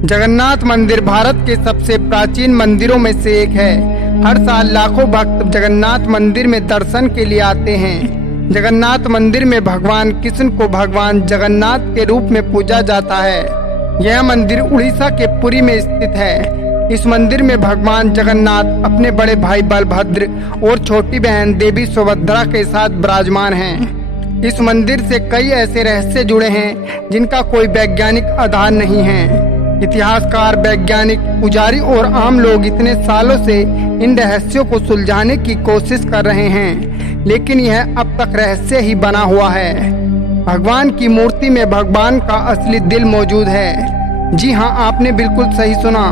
जगन्नाथ मंदिर भारत के सबसे प्राचीन मंदिरों में से एक है। हर साल लाखों भक्त जगन्नाथ मंदिर में दर्शन के लिए आते हैं। जगन्नाथ मंदिर में भगवान कृष्ण को भगवान जगन्नाथ के रूप में पूजा जाता है। यह मंदिर उड़ीसा के पुरी में स्थित है। इस मंदिर में भगवान जगन्नाथ अपने बड़े भाई बलभद्र और छोटी बहन देवी सुभद्रा के साथ विराजमान हैं। इस मंदिर से कई ऐसे रहस्य जुड़े हैं जिनका कोई वैज्ञानिक आधार नहीं है। इतिहासकार, वैज्ञानिक, पुजारी और आम लोग इतने सालों से इन रहस्यों को सुलझाने की कोशिश कर रहे हैं, लेकिन यह अब तक रहस्य ही बना हुआ है। भगवान की मूर्ति में भगवान का असली दिल मौजूद है। जी हाँ, आपने बिल्कुल सही सुना।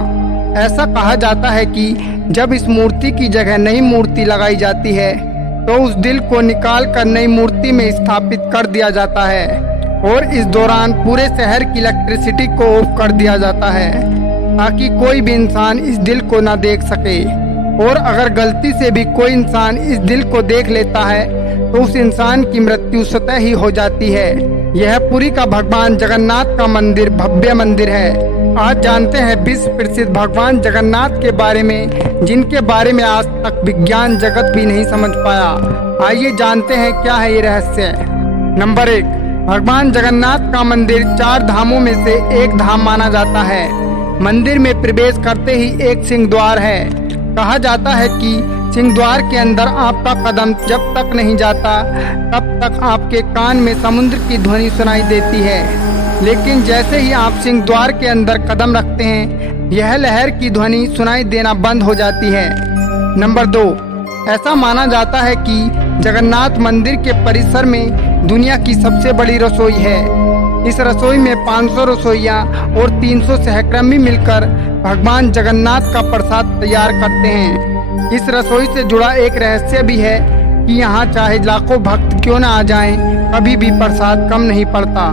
ऐसा कहा जाता है कि जब इस मूर्ति की जगह नई मूर्ति लगाई जाती है तो उस दिल को निकाल कर नई मूर्ति में स्थापित कर दिया जाता है और इस दौरान पूरे शहर की इलेक्ट्रिसिटी को ऑफ कर दिया जाता है ताकि कोई भी इंसान इस दिल को न देख सके। और अगर गलती से भी कोई इंसान इस दिल को देख लेता है तो उस इंसान की मृत्यु स्वतः ही हो जाती है। यह पुरी का भगवान जगन्नाथ का मंदिर भव्य मंदिर है। आज जानते हैं विश्व प्रसिद्ध भगवान जगन्नाथ के बारे में, जिनके बारे में आज तक विज्ञान जगत भी नहीं समझ पाया। आइए जानते हैं क्या है ये रहस्य। नंबर 1, भगवान जगन्नाथ का मंदिर 4 धामों में से एक धाम माना जाता है। मंदिर में प्रवेश करते ही एक सिंह द्वार है। कहा जाता है कि सिंह द्वार के अंदर आपका कदम जब तक नहीं जाता तब तक आपके कान में समुद्र की ध्वनि सुनाई देती है, लेकिन जैसे ही आप सिंह द्वार के अंदर कदम रखते हैं यह लहर की ध्वनि सुनाई देना बंद हो जाती है। नंबर 2, ऐसा माना जाता है कि जगन्नाथ मंदिर के परिसर में दुनिया की सबसे बड़ी रसोई है। इस रसोई में 500 रसोइया और 300 सहकर्मी मिलकर भगवान जगन्नाथ का प्रसाद तैयार करते हैं। इस रसोई से जुड़ा एक रहस्य भी है कि यहाँ चाहे लाखों भक्त क्यों न आ जाएं, कभी भी प्रसाद कम नहीं पड़ता।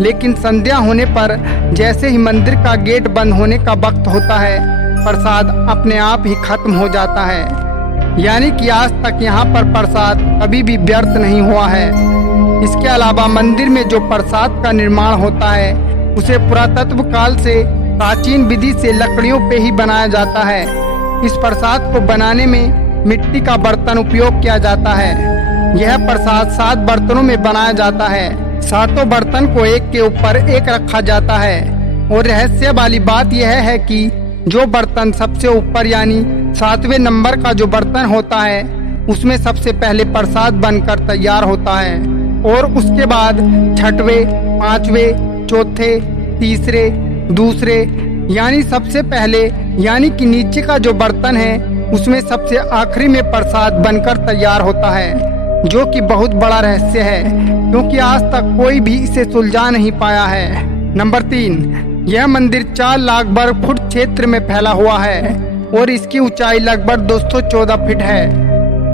लेकिन संध्या होने पर जैसे ही मंदिर का गेट बंद होने का वक्त होता है, प्रसाद अपने आप ही खत्म हो जाता है। यानी कि आज तक यहाँ पर प्रसाद कभी भी व्यर्थ नहीं हुआ है। इसके अलावा मंदिर में जो प्रसाद का निर्माण होता है उसे पुरातत्व काल से प्राचीन विधि से लकड़ियों पे ही बनाया जाता है। इस प्रसाद को बनाने में मिट्टी का बर्तन उपयोग किया जाता है। यह प्रसाद 7 बर्तनों में बनाया जाता है। 7 बर्तन को एक के ऊपर एक रखा जाता है। और रहस्य वाली बात यह है कि जो बर्तन सबसे ऊपर यानी 7वें नंबर का जो बर्तन होता है उसमें सबसे पहले प्रसाद बनकर तैयार होता है और उसके बाद 6वें, 5वें, चौथे, तीसरे, दूसरे यानी सबसे पहले यानी कि नीचे का जो बर्तन है उसमें सबसे आखिरी में प्रसाद बनकर तैयार होता है, जो कि बहुत बड़ा रहस्य है क्योंकि आज तक कोई भी इसे सुलझा नहीं पाया है। नंबर 3, यह मंदिर 4 लाख वर्ग फुट क्षेत्र में फैला हुआ है और इसकी ऊंचाई लगभग 214 फीट है।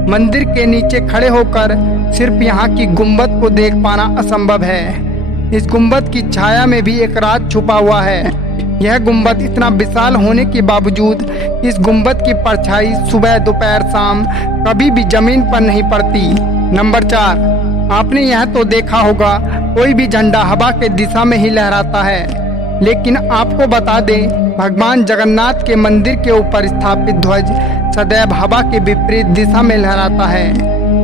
मंदिर के नीचे खड़े होकर सिर्फ यहाँ की गुंबद को देख पाना असंभव है। इस गुंबद की छाया में भी एक राज छुपा हुआ है। यह गुंबद इतना विशाल होने के बावजूद इस गुंबद की परछाई सुबह, दोपहर, शाम कभी भी जमीन पर नहीं पड़ती। नंबर 4, आपने यह तो देखा होगा कोई भी झंडा हवा के दिशा में ही लहराता है, लेकिन आपको बता दें भगवान जगन्नाथ के मंदिर के ऊपर स्थापित ध्वज सदैव हवा के विपरीत दिशा में लहराता है।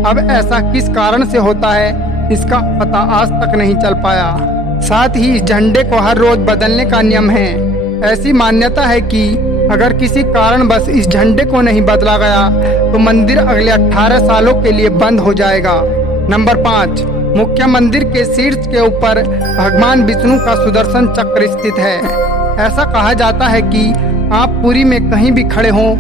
अब ऐसा किस कारण से होता है इसका पता आज तक नहीं चल पाया। साथ ही इस झंडे को हर रोज बदलने का नियम है। ऐसी मान्यता है कि अगर किसी कारण बस इस झंडे को नहीं बदला गया तो मंदिर अगले 18 सालों के लिए बंद हो जाएगा। नंबर 5, मुख्य मंदिर के शीर्ष के ऊपर भगवान विष्णु का सुदर्शन चक्र स्थित है। ऐसा कहा जाता है कि आप पुरी में कहीं भी खड़े हों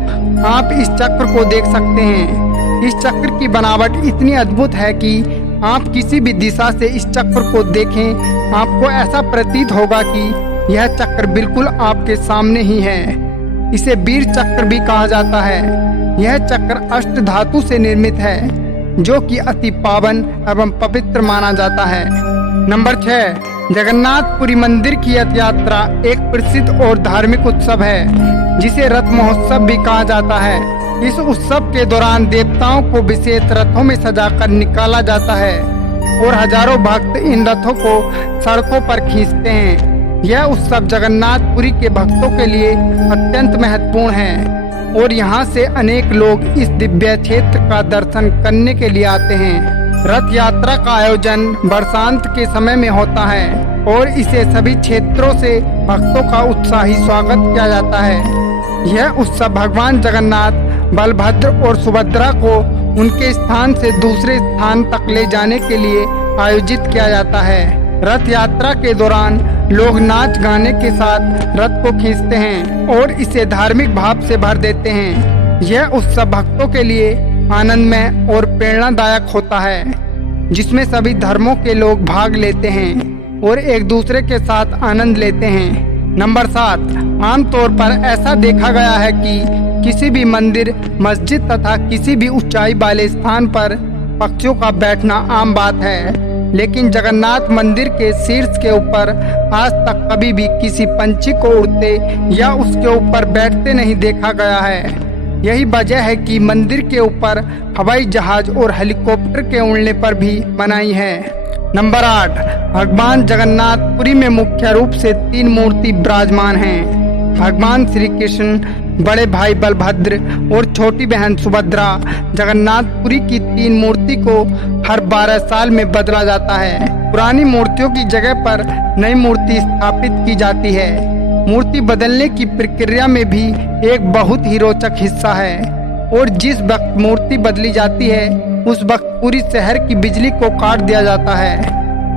आप इस चक्र को देख सकते हैं। इस चक्र की बनावट इतनी अद्भुत है कि आप किसी भी दिशा से इस चक्र को देखें आपको ऐसा प्रतीत होगा कि यह चक्र बिल्कुल आपके सामने ही है। इसे वीर चक्र भी कहा जाता है। यह चक्र अष्ट धातु से निर्मित है जो कि अति पावन एवं पवित्र माना जाता है। नंबर 6, जगन्नाथपुरी मंदिर की रथ यात्रा एक प्रसिद्ध और धार्मिक उत्सव है जिसे रथ महोत्सव भी कहा जाता है। इस उत्सव के दौरान देवताओं को विशेष रथों में सजाकर निकाला जाता है और हजारों भक्त इन रथों को सड़कों पर खींचते हैं। यह उत्सव जगन्नाथपुरी के भक्तों के लिए अत्यंत महत्वपूर्ण है और यहाँ से अनेक लोग इस दिव्य क्षेत्र का दर्शन करने के लिए आते हैं। रथ यात्रा का आयोजन बरसात के समय में होता है और इसे सभी क्षेत्रों से भक्तों का उत्साही स्वागत किया जाता है। यह उत्सव भगवान जगन्नाथ, बलभद्र और सुभद्रा को उनके स्थान से दूसरे स्थान तक ले जाने के लिए आयोजित किया जाता है। रथ यात्रा के दौरान लोग नाच गाने के साथ रथ को खींचते हैं और इसे धार्मिक भाव से भर देते हैं। यह उत्सव भक्तों के लिए आनंदमय और प्रेरणादायक होता है, जिसमें सभी धर्मों के लोग भाग लेते हैं और एक दूसरे के साथ आनंद लेते हैं। नंबर 7, आमतौर पर ऐसा देखा गया है कि किसी भी मंदिर, मस्जिद तथा किसी भी ऊंचाई वाले स्थान पर पक्षियों का बैठना आम बात है, लेकिन जगन्नाथ मंदिर के शीर्ष के ऊपर आज तक कभी भी किसी पंछी को उड़ते या उसके ऊपर बैठते नहीं देखा गया है। यही वजह है कि मंदिर के ऊपर हवाई जहाज और हेलीकॉप्टर के उड़ने पर भी मनाही है। नंबर 8, भगवान जगन्नाथपुरी में मुख्य रूप से 3 मूर्ति विराजमान हैं। भगवान श्री कृष्ण, बड़े भाई बलभद्र और छोटी बहन सुभद्रा। जगन्नाथपुरी की 3 मूर्ति को हर 12 साल में बदला जाता है। पुरानी मूर्तियों की जगह पर नई मूर्ति स्थापित की जाती है। मूर्ति बदलने की प्रक्रिया में भी एक बहुत ही रोचक हिस्सा है और जिस वक्त मूर्ति बदली जाती है उस वक्त पूरी शहर की बिजली को काट दिया जाता है।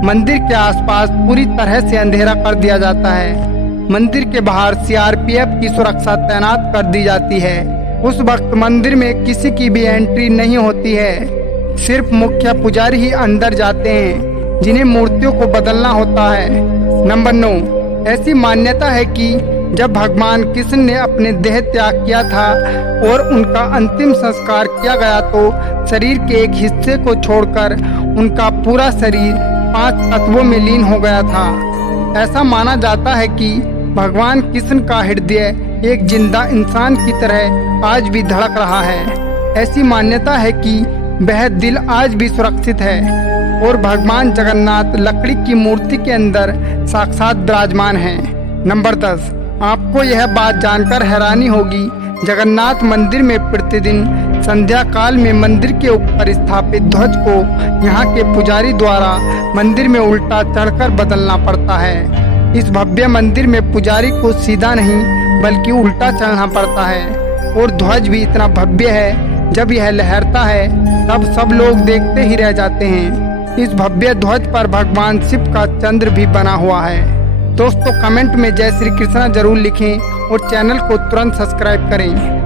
मंदिर के आसपास पूरी तरह से अंधेरा कर दिया जाता है। मंदिर के बाहर सीआरपीएफ की सुरक्षा तैनात कर दी जाती है। उस वक्त मंदिर में किसी की भी एंट्री नहीं होती है, सिर्फ मुख्य पुजारी ही अंदर जाते हैं जिन्हें मूर्तियों को बदलना होता है। नंबर 9, ऐसी मान्यता है कि जब भगवान कृष्ण ने अपने देह त्याग किया था और उनका अंतिम संस्कार किया गया तो शरीर के एक हिस्से को छोड़कर उनका पूरा शरीर 5 तत्वों में लीन हो गया था। ऐसा माना जाता है कि भगवान कृष्ण का हृदय एक जिंदा इंसान की तरह आज भी धड़क रहा है। ऐसी मान्यता है कि वह दिल आज भी सुरक्षित है और भगवान जगन्नाथ लकड़ी की मूर्ति के अंदर साक्षात विराजमान हैं। नंबर 10, आपको यह बात जानकर हैरानी होगी, जगन्नाथ मंदिर में प्रतिदिन संध्या काल में मंदिर के ऊपर स्थापित ध्वज को यहाँ के पुजारी द्वारा मंदिर में उल्टा चढ़कर बदलना पड़ता है। इस भव्य मंदिर में पुजारी को सीधा नहीं बल्कि उल्टा चढ़ना पड़ता है और ध्वज भी इतना भव्य है, जब यह लहरता है तब सब लोग देखते ही रह जाते हैं। इस भव्य ध्वज पर भगवान शिव का चंद्र भी बना हुआ है। दोस्तों, कमेंट में जय श्री कृष्णा जरूर लिखें और चैनल को तुरंत सब्सक्राइब करें।